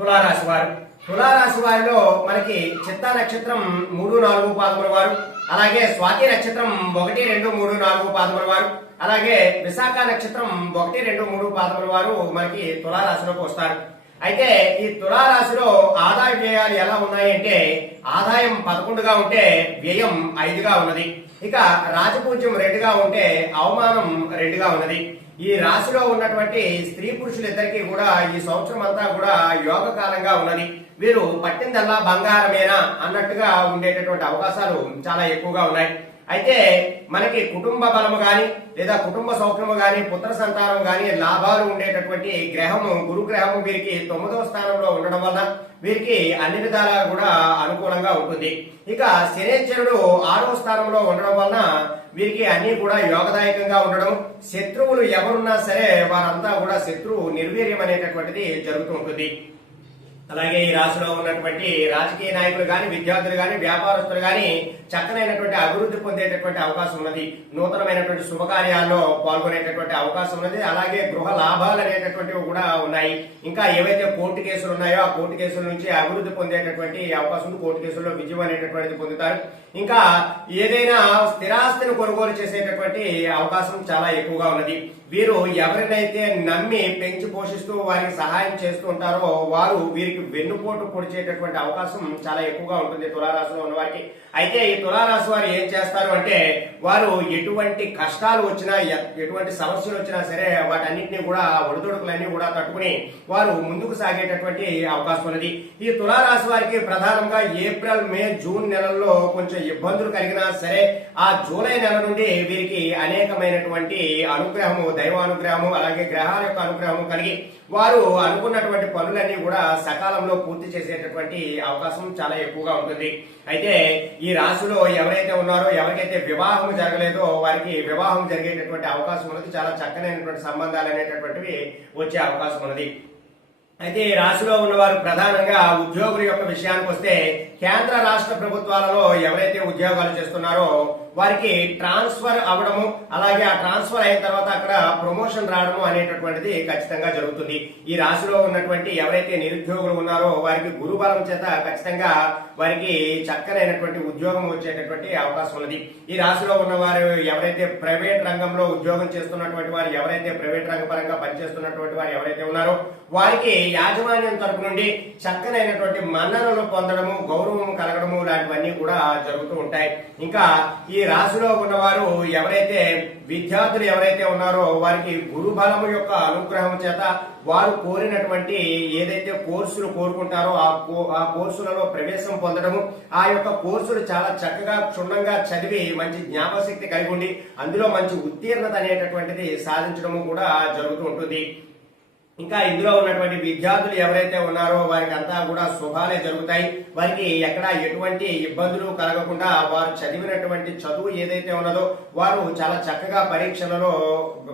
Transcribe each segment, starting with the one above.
తులారాశి వారు. తులారాశి వారిలో మనకి చిత్తా నక్షత్రం 3, 4 పాదముల వారు, అలాగే స్వాతి నక్షత్రం 1, 2, 3, 4 పాదముల వారు, అలాగే విశాఖ నక్షత్రం 1, 2, 3 పాదముల వారు మనకి తులారాశిలోకి వస్తారు. అయితే ఈ తులారాశిలో ఆదాయ వ్యయాలు ఎలా ఉన్నాయంటే ఆదాయం 11గా ఉంటే వ్యయం 5గా ఉన్నది. ఇక రాజపూజ్యం 2గా ఉంటే అవమానం 2గా ఉన్నది. ఈ రాశిలో ఉన్నటువంటి స్త్రీ పురుషులిద్దరికీ కూడా ఈ సంవత్సరం అంతా కూడా యోగ కాలంగా ఉన్నది. వీరు పట్టిందల్లా బంగారమేనా అన్నట్టుగా ఉండేటటువంటి అవకాశాలు చాలా ఎక్కువగా ఉన్నాయి. అయితే మనకి కుటుంబ బలము గాని లేదా కుటుంబ సౌఖ్యము గాని పుత్ర సంతానం గాని లాభాలు ఉండేటటువంటి గ్రహము గురు గ్రహము వీరికి 9వ స్థానంలో ఉండడం వల్ల వీరికి అన్ని విధాలా కూడా అనుకూలంగా ఉంటుంది. ఇక శనేశ్వరుడు 6వ స్థానంలో ఉండడం వలన వీరికి అన్ని కూడా యోగదాయకంగా ఉండడం, శత్రువులు ఎవరున్నా సరే వారంతా కూడా శత్రువు నిర్వీర్యం అనేటటువంటిది జరుగుతూ ఉంటుంది. అలాగే ఈ రాశిలో ఉన్నటువంటి రాజకీయ నాయకులు గాని విద్యార్థులు గాని వ్యాపారస్తులు గాని చక్కనైనటువంటి అభివృద్ధి పొందేటటువంటి అవకాశం ఉన్నది. నూతనమైనటువంటి శుభకార్యాల్లో పాల్గొనేటటువంటి అవకాశం ఉన్నది. అలాగే గృహ లాభాలు అనేటటువంటివి కూడా ఉన్నాయి. ఇంకా ఏవైతే కోర్టు కేసులు ఉన్నాయో ఆ కోర్టు కేసుల నుంచి అభివృద్ధి పొందేటటువంటి అవకాశం ఉంది. కోర్టు కేసుల్లో విజయం అనేటటువంటిది పొందుతారు. ఇంకా ఏదైనా స్థిరాస్తిని కొనుగోలు చేసేటటువంటి అవకాశం చాలా ఎక్కువగా ఉన్నది. వీరు ఎవరినైతే నమ్మి పెంచి పోషిస్తూ వారికి సహాయం చేస్తూ ఉంటారో వారు వీరికి వెన్నుపోటు పొడిచేటటువంటి అవకాశం చాలా ఎక్కువగా ఉంటుంది తులారాశిలో ఉన్న వారికి. అయితే ఈ తులారాశి వారు ఏం చేస్తారు అంటే వారు ఎటువంటి కష్టాలు వచ్చినా ఎటువంటి సమస్యలు వచ్చినా సరే వాటన్నిటిని కూడా ఒడిదుడుకులన్నీ కూడా తట్టుకుని వారు ముందుకు సాగేటటువంటి అవకాశం ఉన్నది. ఈ తులారాశి వారికి ప్రధానంగా ఏప్రిల్, మే, జూన్ నెలల్లో కొంచెం ఇబ్బందులు కలిగినా సరే ఆ జూలై నెల నుండి వీరికి అనేకమైనటువంటి అనుగ్రహము, దైవానుగ్రహము అలాగే గ్రహాల యొక్క అనుగ్రహము కలిగి వారు అనుకున్నటువంటి పనులన్నీ కూడా సకాలంలో పూర్తి చేసేటటువంటి అవకాశం చాలా ఎక్కువగా ఉంటుంది. అయితే ఈ రాశిలో ఎవరైతే ఉన్నారో ఎవరికైతే వివాహం జరగలేదో వారికి వివాహం జరిగేటటువంటి అవకాశం ఉన్నది. చాలా చక్కనైనటువంటి సంబంధాలు అనేటటువంటివి వచ్చే అవకాశం ఉన్నది. అయితే ఈ రాశిలో ఉన్నవారు ప్రధానంగా ఉద్యోగుల యొక్క విషయానికి వస్తే కేంద్ర రాష్ట్ర ప్రభుత్వాలలో ఎవరైతే ఉద్యోగాలు చేస్తున్నారో వారికి ట్రాన్స్ఫర్ అవడము, అలాగే ఆ ట్రాన్స్ఫర్ అయిన తర్వాత అక్కడ ప్రమోషన్ రావడము అనేటటువంటిది ఖచ్చితంగా జరుగుతుంది. ఈ రాశిలో ఉన్నటువంటి ఎవరైతే నిరుద్యోగులు ఉన్నారో వారికి గురుబలం చేత ఖచ్చితంగా వారికి చక్కనైనటువంటి ఉద్యోగం వచ్చేటటువంటి అవకాశం ఉన్నది. ఈ రాశిలో ఉన్నవారు ఎవరైతే ప్రైవేట్ రంగంలో ఉద్యోగం చేస్తున్నటువంటి వారు, ఎవరైతే ప్రైవేట్ రంగ పరంగా పనిచేస్తున్నటువంటి వారు ఎవరైతే ఉన్నారో వారికి యాజమాన్యం తరపు నుండి చక్కనైనటువంటి మన్ననలు పొందడము, గౌరవం కలగడము లాంటివన్నీ కూడా జరుగుతూ ఉంటాయి. ఇంకా ఈ రాశిలో ఉన్నవారు ఎవరైతే విద్యార్థులు ఎవరైతే ఉన్నారో వారికి గురుబలము యొక్క అనుగ్రహం చేత వారు కోరినటువంటి ఏదైతే కోర్సులు కోరుకుంటారో ఆ కోర్సులలో ప్రవేశం పొందడము, ఆ యొక్క కోర్సులు చాలా చక్కగా క్షుణ్ణంగా చదివి మంచి జ్ఞాపశక్తి కలిగి ఉండి అందులో మంచి ఉత్తీర్ణత అనేటటువంటిది సాధించడము కూడా జరుగుతూ ఉంటుంది. ఇంకా ఇందులో ఉన్నటువంటి విద్యార్థులు ఎవరైతే ఉన్నారో వారికి అంతా కూడా శుభాలే జరుగుతాయి. వారికి ఎక్కడ ఎటువంటి ఇబ్బందులు కలగకుండా వారు చదివినటువంటి చదువు ఏదైతే ఉన్నదో వారు చాలా చక్కగా పరీక్షలలో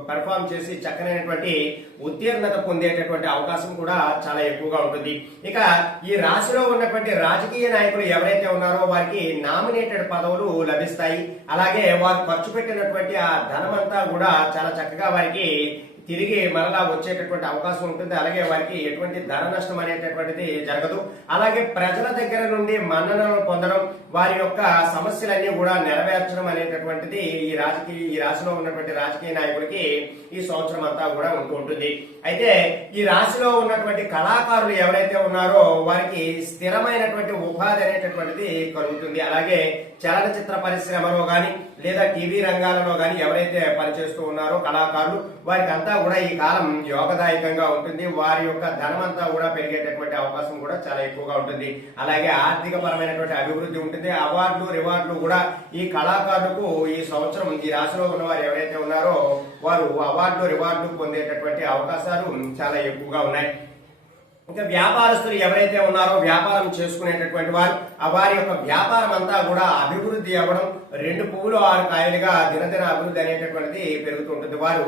పెర్ఫామ్ చేసి చక్కనైనటువంటి ఉత్తీర్ణత పొందేటటువంటి అవకాశం కూడా చాలా ఎక్కువగా ఉంటుంది. ఇక ఈ రాశిలో ఉన్నటువంటి రాజకీయ నాయకులు ఎవరైతే ఉన్నారో వారికి నామినేటెడ్ పదవులు లభిస్తాయి. అలాగే వారు ఖర్చు పెట్టినటువంటి ఆ ధనమంతా కూడా చాలా చక్కగా వారికి తిరిగి మరలా వచ్చేటటువంటి అవకాశం ఉంటుంది. అలాగే వారికి ఎటువంటి ధన నష్టం అనేటటువంటిది జరగదు. అలాగే ప్రజల దగ్గర నుండి మన్ననలు పొందడం, వారి యొక్క సమస్యలన్నీ కూడా నెరవేర్చడం అనేటటువంటిది ఈ రాశిలో ఉన్నటువంటి రాజకీయ నాయకుడికి ఈ సంవత్సరం అంతా కూడా ఉంటూ ఉంటుంది. అయితే ఈ రాశిలో ఉన్నటువంటి కళాకారులు ఎవరైతే ఉన్నారో వారికి స్థిరమైనటువంటి ఉపాధి అనేటటువంటిది కలుగుతుంది. అలాగే చలనచిత్ర పరిశ్రమలో గాని లేదా టీవీ రంగాలలో గాని ఎవరైతే పనిచేస్తూ ఉన్నారో కళాకారులు వారికి అంతా కూడా ఈ కాలం యోగదాయకంగా ఉంటుంది. వారి యొక్క ధనం అంతా కూడా పెరిగేటటువంటి అవకాశం కూడా చాలా ఎక్కువగా ఉంటుంది. అలాగే ఆర్థిక పరమైనటువంటి అభివృద్ధి ఉంటుంది. అవార్డులు రివార్డులు కూడా ఈ కళాకారులకు ఈ సంవత్సరం ఈ రాశిలో ఉన్న వారు ఎవరైతే ఉన్నారో వారు అవార్డులు రివార్డులు పొందేటటువంటి అవకాశాలు చాలా ఎక్కువగా ఉన్నాయి. ఇంకా వ్యాపారస్తులు ఎవరైతే ఉన్నారో వ్యాపారం చేసుకునేటటువంటి వారు వారి యొక్క వ్యాపారం అంతా కూడా అభివృద్ధి అవ్వడం, 2 పువ్వులు 6 కాయలుగా దినదిన అభివృద్ధి అనేటటువంటిది పెరుగుతుంటుంది. వారు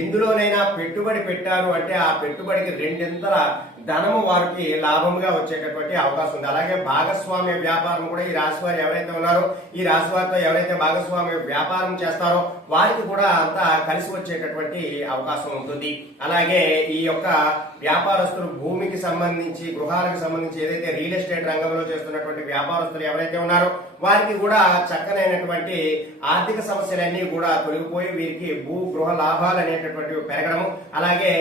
ఎందులోనైనా పెట్టుబడి పెట్టారు అంటే ఆ పెట్టుబడికి 2 ధనము వారికి లాభంగా వచ్చేటటువంటి అవకాశం ఉంది. అలాగే భాగస్వామ్య వ్యాపారం కూడా ఈ రాశి వారు ఎవరైతే ఉన్నారో ఈ రాశి వారితో ఎవరైతే భాగస్వామ్య వ్యాపారం చేస్తారో వారికి కూడా అంతా కలిసి వచ్చేటటువంటి అవకాశం ఉంటుంది. అలాగే ఈ యొక్క వ్యాపారస్తులు భూమికి సంబంధించి గృహాలకు సంబంధించి ఏదైతే రియల్ ఎస్టేట్ రంగంలో చేస్తున్నటువంటి వ్యాపారస్తులు ఎవరైతే ఉన్నారో వారికి కూడా చక్కనైనటువంటి ఆర్థిక సమస్యలన్నీ కూడా తొలగిపోయి వీరికి భూ గృహ లాభాలు అనేటటువంటివి పెరగడము, అలాగే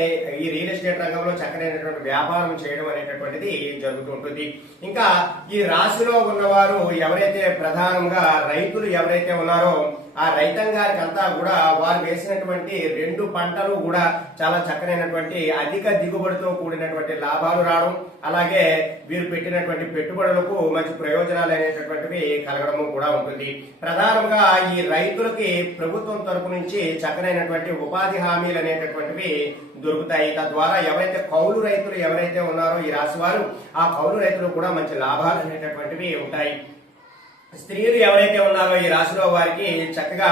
ఈ రియల్ ఎస్టేట్ రంగంలో చక్కనైనటువంటి వ్యాపారం చేయడం అనేటటువంటిది జరుగుతుంటుంది. ఇంకా ఈ రాశిలో ఉన్నవారు ఎవరైతే ప్రధానంగా రైతులు ఎవరైతే ఉన్నారో ఆ రైతాంగానికి అంతా కూడా వారు వేసినటువంటి 2 పంటలు కూడా చాలా చక్కనైనటువంటి అధిక దిగుబడితో కూడినటువంటి లాభాలు రావడం, అలాగే వీరు పెట్టినటువంటి పెట్టుబడులకు మంచి ప్రయోజనాలు అనేటటువంటివి కలగడము కూడా ఉంటుంది. ప్రధానంగా ఈ రైతులకి ప్రభుత్వం తరపు నుంచి చక్కనైనటువంటి ఉపాధి హామీలు అనేటటువంటివి దొరుకుతాయి. తద్వారా ఎవరైతే కౌలు రైతులు ఎవరైతే ఉన్నారో ఈ రాశి వారు ఆ కౌలు రైతులు కూడా మంచి లాభాలు అనేటటువంటివి ఉంటాయి. స్త్రీలు ఎవరైతే ఉన్నారో ఈ రాశిలో వారికి చక్కగా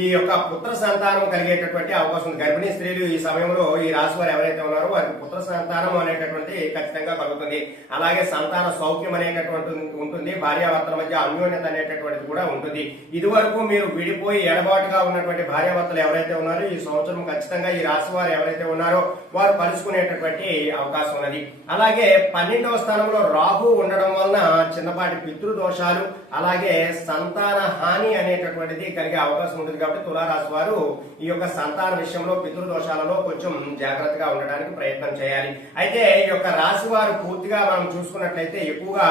ఈ యొక్క పుత్ర సంతానం కలిగేటటువంటి అవకాశం ఉంది. గర్భిణీ స్త్రీలు ఈ సమయంలో ఈ రాశి వారు ఎవరైతే ఉన్నారో వారికి పుత్ర సంతానం అనేటటువంటి ఖచ్చితంగా కలుగుతుంది. అలాగే సంతాన సౌఖ్యం అనేటటువంటి ఉంటుంది. భార్యాభర్తల మధ్య అన్యోన్యత అనేటటువంటిది కూడా ఉంటుంది. ఇదివరకు మీరు విడిపోయి ఎడబాటుగా ఉన్నటువంటి భార్యాభర్తలు ఎవరైతే ఉన్నారో ఈ సంవత్సరం ఖచ్చితంగా ఈ రాశి వారు ఎవరైతే ఉన్నారో వారు కలుసుకునేటటువంటి అవకాశం ఉన్నది. అలాగే 12వ స్థానంలో రాహు ఉండడం వలన చిన్నపాటి పితృదోషాలు అలాగే సంతాన హాని అనేటటువంటిది కలిగే అవకాశం ఉంటుంది. కాబట్టి తులారాశి వారు ఈ యొక్క సంతాన విషయంలో పితృదోషాలలో కొంచెం జాగ్రత్తగా ఉండడానికి ప్రయత్నం చేయాలి. అయితే ఈ యొక్క రాశి వారు పూర్తిగా మనం చూసుకున్నట్లయితే ఎక్కువగా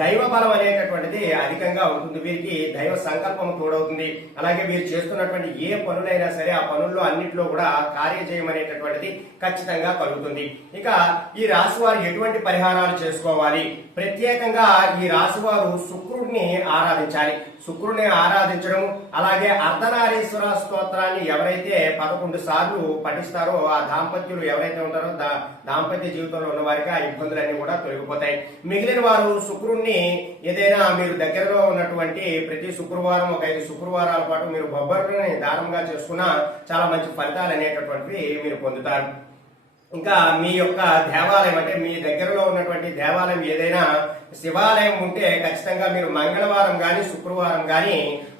దైవ బలం అనేటటువంటిది అధికంగా ఉంటుంది. వీరికి దైవ సంకల్పం తోడవుతుంది. అలాగే వీరు చేస్తున్నటువంటి ఏ పనులైనా సరే ఆ పనుల్లో అన్నింటిలో కూడా కార్యజయం అనేటటువంటిది ఖచ్చితంగా కలుగుతుంది. ఇక ఈ రాశి వారు ఎటువంటి పరిహారాలు చేసుకోవాలి? ప్రత్యేకంగా ఈ రాశి వారు శుక్రుడిని ఆరాధించాలి. శుక్రుడిని ఆరాధించడం, అలాగే అర్ధనారీశ్వర స్తోత్రాన్ని ఎవరైతే 11 సార్లు పఠిస్తారో ఆ దాంపత్యులు ఎవరైతే ఉంటారో దాంపత్య జీవితంలో ఉన్న వారికి ఆ ఇబ్బందులన్నీ కూడా తొలగిపోతాయి. మిగిలిన వారు శుక్రుడిని ఏదైనా మీరు దగ్గరలో ఉన్నటువంటి ప్రతి శుక్రవారం ఒక 5 శుక్రవారాల పాటు మీరు బొబ్బర్ని దానంగా చేసుకున్నా చాలా మంచి ఫలితాలు అనేటటువంటివి మీరు పొందుతారు. ఇంకా మీ యొక్క దేవాలయం అంటే మీ దగ్గరలో ఉన్నటువంటి దేవాలయం ఏదైనా శివాలయం ఉంటే ఖచ్చితంగా మీరు మంగళవారం గాని శుక్రవారం గాని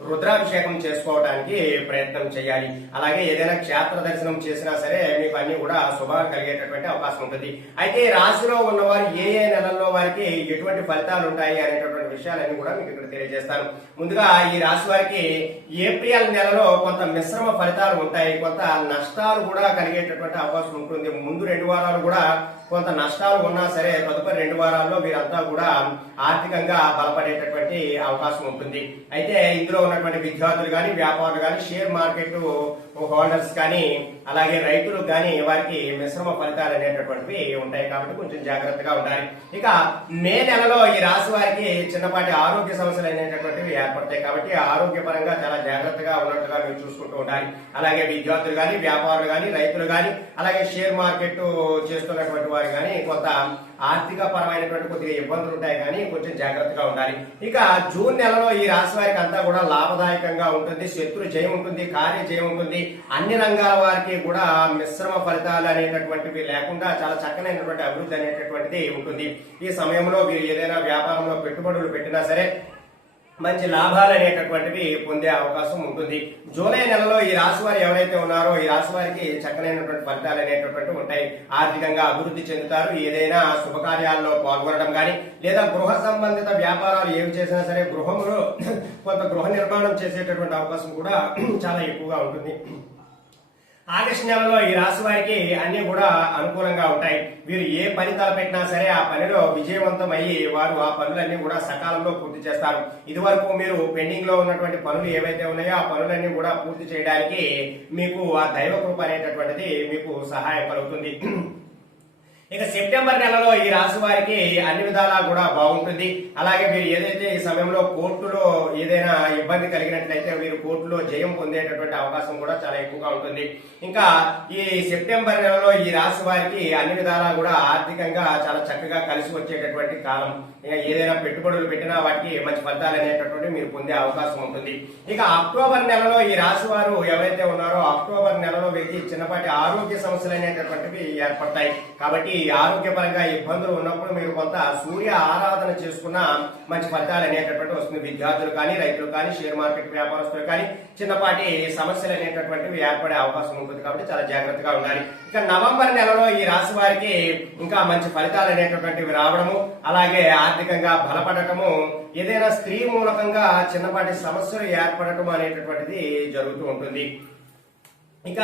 రుద్రాభిషేకం చేసుకోవడానికి ప్రయత్నం చేయాలి. అలాగే ఏదైనా క్షేత్ర దర్శనం చేసినా సరే మీకు అన్ని కూడా శుభాలు కలిగేటటువంటి అవకాశం ఉంటుంది. అయితే రాశిలో ఉన్నవారు ఏ నెలల్లో వారికి ఎటువంటి ఫలితాలు ఉంటాయి అనేటటువంటి విషయాలన్నీ కూడా మీకు ఇక్కడ తెలియజేస్తాను. ముందుగా ఈ రాశి వారికి ఏప్రిల్ నెలలో కొంత మిశ్రమ ఫలితాలు ఉంటాయి. కొంత నష్టాలు కూడా కలిగేటటువంటి అవకాశం ఉంటుంది. ముందు 2 వారాలు కూడా కొంత నష్టాలు ఉన్నా సరే తదుపరి 2 వారాల్లో వీరంతా కూడా ఆర్థికంగా బలపడేటటువంటి అవకాశం ఉంటుంది. అయితే ఇందులో ఉన్నటువంటి విద్యార్థులు కానీ వ్యాపారులు కానీ షేర్ మార్కెట్ హోల్డర్స్ కానీ అలాగే రైతులు కానీ వారికి మిశ్రమ ఫలితాలు అనేటటువంటివి ఉంటాయి. కాబట్టి కొంచెం జాగ్రత్తగా ఉండాలి. ఇక మే నెలలో ఈ రాశి వారికి చిన్నపాటి ఆరోగ్య సమస్యలు అనేటటువంటివి ఏర్పడతాయి. కాబట్టి ఆరోగ్యపరంగా చాలా జాగ్రత్తగా ఉన్నట్టుగా మీరు చూసుకుంటూ ఉండాలి. అలాగే విద్యార్థులు కానీ వ్యాపారులు కానీ రైతులు కానీ అలాగే షేర్ మార్కెట్ చేస్తున్నటువంటి వారు కానీ కొంత ఆర్థిక పరమైనటువంటి కొద్దిగా ఇబ్బందులు ఉంటాయి కానీ కొంచెం జాగ్రత్తగా ఉండాలి. ఇక జూన్ నెలలో ఈ రాశి వారికి అంతా కూడా లాభదాయకంగా ఉంటుంది. శత్రు జయం ఉంటుంది, కార్య జయం ఉంటుంది. అన్ని రంగాల వారికి కూడా మిశ్రమ ఫలితాలు అనేటటువంటివి లేకుండా చాలా చక్కనైనటువంటి అభివృద్ధి అనేటటువంటిది ఉంటుంది. ఈ సమయంలో మీరు ఏదైనా వ్యాపారంలో పెట్టుబడులు పెట్టినా సరే మంచి లాభాలు అనేటటువంటివి పొందే అవకాశం ఉంటుంది. జూలై నెలలో ఈ రాశి వారు ఎవరైతే ఉన్నారో ఈ రాశి వారికి చక్కనైనటువంటి ఫలితాలు అనేటటువంటివి ఉంటాయి. ఆర్థికంగా అభివృద్ధి చెందుతారు. ఏదైనా శుభకార్యాల్లో పాల్గొనడం కానీ లేదా గృహ సంబంధిత వ్యాపారాలు ఏవి చేసినా సరే గృహంలో కొంత గృహ నిర్మాణం చేసేటటువంటి అవకాశం కూడా చాలా ఎక్కువగా ఉంటుంది. ఆగస్టు నెలలో ఈ రాశి వారికి అన్ని కూడా అనుకూలంగా ఉంటాయి. వీరు ఏ పని తలపెట్టినా సరే ఆ పనిలో విజయవంతం అయ్యి వారు ఆ పనులన్నీ కూడా సకాలంలో పూర్తి చేస్తారు. ఇదివరకు మీరు పెండింగ్ లో ఉన్నటువంటి పనులు ఏవైతే ఉన్నాయో ఆ పనులన్నీ కూడా పూర్తి చేయడానికి మీకు ఆ దైవ కృప అనేటటువంటిది మీకు సహాయం కలుగుతుంది. ఇక సెప్టెంబర్ నెలలో ఈ రాశి వారికి అన్ని విధాలా కూడా బాగుంటుంది. అలాగే మీరు ఏదైతే ఈ సమయంలో కోర్టులో ఏదైనా ఇబ్బంది కలిగినట్లయితే మీరు కోర్టులో జయం పొందేటటువంటి అవకాశం కూడా చాలా ఎక్కువగా ఉంటుంది. ఇంకా ఈ సెప్టెంబర్ నెలలో ఈ రాశి వారికి అన్ని విధాలా కూడా ఆర్థికంగా చాలా చక్కగా కలిసి వచ్చేటటువంటి కాలం. ఏదైనా పెట్టుబడులు పెట్టినా వాటికి మంచి ఫలితాలు అనేటటువంటి మీరు పొందే అవకాశం ఉంటుంది. ఇక అక్టోబర్ నెలలో ఈ రాశి వారు ఎవరైతే ఉన్నారో అక్టోబర్ నెలలో వీరికి చిన్నపాటి ఆరోగ్య సమస్యలు అనేటటువంటివి ఏర్పడతాయి. కాబట్టి ఆరోగ్యపరంగా ఇబ్బందులు ఉన్నప్పుడు మీరు కొంత సూర్య ఆరాధన చేసుకున్న మంచి ఫలితాలు అనేటటువంటి వస్తుంది. విద్యార్థులు కానీ, రైతులు కానీ, షేర్ మార్కెట్ వ్యాపారస్తులు కానీ చిన్నపాటి సమస్యలు అనేటటువంటివి ఏర్పడే అవకాశం ఉంటుంది కాబట్టి చాలా జాగ్రత్తగా ఉండాలి. ఇక నవంబర్ నెలలో ఈ రాశి వారికి ఇంకా మంచి ఫలితాలు అనేటటువంటివి రావడము, అలాగే ఆర్థికంగా బలపడటము, ఏదైనా స్త్రీ మూలకంగా చిన్నపాటి సమస్యలు ఏర్పడటం అనేటటువంటిది జరుగుతూ ఉంటుంది. ఇక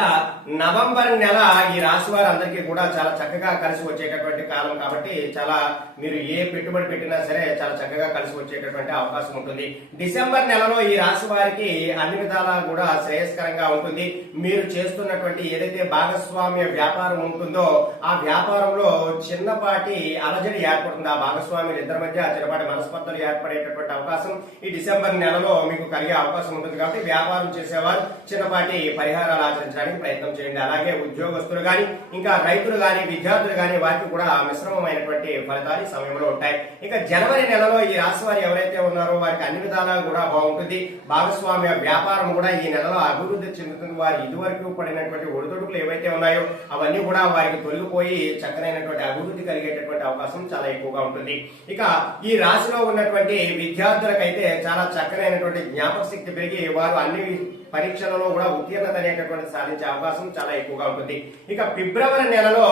నవంబర్ నెల ఈ రాశి వారి అందరికీ కూడా చాలా చక్కగా కలిసి వచ్చేటటువంటి కాలం కాబట్టి చాలా మీరు ఏ పెట్టుబడి పెట్టినా సరే చాలా చక్కగా కలిసి వచ్చేటటువంటి అవకాశం ఉంటుంది. డిసెంబర్ నెలలో ఈ రాశి వారికి అన్ని విధాలా కూడా శ్రేయస్కరంగా ఉంటుంది. మీరు చేస్తున్నటువంటి ఏదైతే భాగస్వామ్య వ్యాపారం ఉంటుందో ఆ వ్యాపారంలో చిన్నపాటి అలజడి ఏర్పడుతుంది. ఆ భాగస్వామ్యులు ఇద్దరి మధ్య చిన్నపాటి మనస్పర్ధలు ఏర్పడేటటువంటి అవకాశం ఈ డిసెంబర్ నెలలో మీకు కలిగే అవకాశం ఉంటుంది. కాబట్టి వ్యాపారం చేసేవారు చిన్నపాటి పరిహారాలు ఆచరించడానికి ప్రయత్నం చేయండి. అలాగే ఉద్యోగస్తులు గాని, ఇంకా రైతులు గాని, విద్యార్థులు గాని వారికి కూడా మిశ్రమమైనటువంటి ఫలితాలు ఈ సమయంలో ఉంటాయి. ఇక జనవరి నెలలో ఈ రాశి వారు ఎవరైతే ఉన్నారో వారికి అన్ని విధాలా కూడా బాగుంటుంది. భాగస్వామ్య వ్యాపారం కూడా ఈ నెలలో అభివృద్ధి చెందుతుంది. వారి ఇదివరకు పడినటువంటి ఒడిదొడుకులు ఏవైతే ఉన్నాయో అవన్నీ కూడా వారికి తొలగిపోయి చక్కనైనటువంటి అభివృద్ధి కలిగేటటువంటి అవకాశం చాలా ఎక్కువగా ఉంటుంది. ఇక ఈ రాశిలో ఉన్నటువంటి విద్యార్థులకైతే చాలా చక్కనైనటువంటి జ్ఞాపక శక్తి పెరిగి వారు అన్ని పరీక్షలలో కూడా ఉత్తీర్ణత అనేటటువంటి సాధించే అవకాశం చాలా ఎక్కువగా ఉంటుంది. ఇక ఫిబ్రవరి నెలలో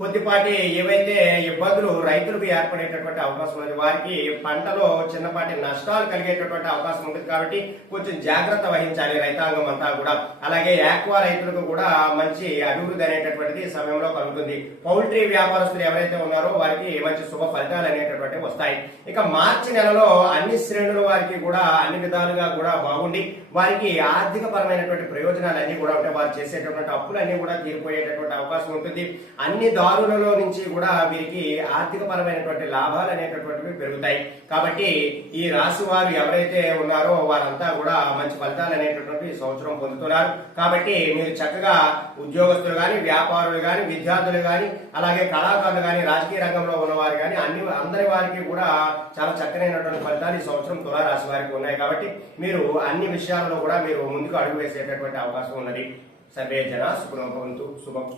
కొద్దిపాటి ఏవైతే ఇబ్బందులు రైతులకు ఏర్పడేటటువంటి అవకాశం ఉంది. వారికి పంటలో చిన్నపాటి నష్టాలు కలిగేటటువంటి అవకాశం ఉంటుంది కాబట్టి కొంచెం జాగ్రత్త వహించాలి రైతాంగం అంతా కూడా. అలాగే ఆక్వా రైతులకు కూడా మంచి అభివృద్ధి అనేటటువంటిది సమయంలో కలుగుతుంది. పౌల్ట్రీ వ్యాపారస్తులు ఎవరైతే ఉన్నారో వారికి మంచి శుభ ఫలితాలు అనేటటువంటివి వస్తాయి. ఇక మార్చి నెలలో అన్ని శ్రేణుల వారికి కూడా అన్ని విధాలుగా కూడా బాగుండి వారికి ఆర్థిక పరమైనటువంటి ప్రయోజనాలన్నీ కూడా ఉంటాయి. వారు చేసేటటువంటి అప్పులన్నీ కూడా తీరిపోయేటటువంటి అవకాశం ఉంటుంది. అన్ని దారులలో నుంచి కూడా వీరికి ఆర్థిక పరమైనటువంటి లాభాలు అనేటటువంటివి పెరుగుతాయి. కాబట్టి ఈ రాశి వారు ఎవరైతే ఉన్నారో వారంతా కూడా మంచి ఫలితాలు అనేటటువంటి సంవత్సరం పొందుతున్నారు. కాబట్టి మీరు చక్కగా ఉద్యోగస్తులు గాని, వ్యాపారులు గాని, విద్యార్థులు గాని, అలాగే కళాకారులు గాని, రాజకీయ రంగంలో ఉన్నవారు గాని అందరి వారికి కూడా చాలా చక్కనైనటువంటి ఫలితాలు ఈ సంవత్సరం తులా రాశి వారికి ఉన్నాయి. కాబట్టి మీరు అన్ని విషయాలలో కూడా మీరు ముందుకు అడుగు వేసేటటువంటి అవకాశం ఉన్నది. సర్వే జన సుఖనో భవంతు. శుభం.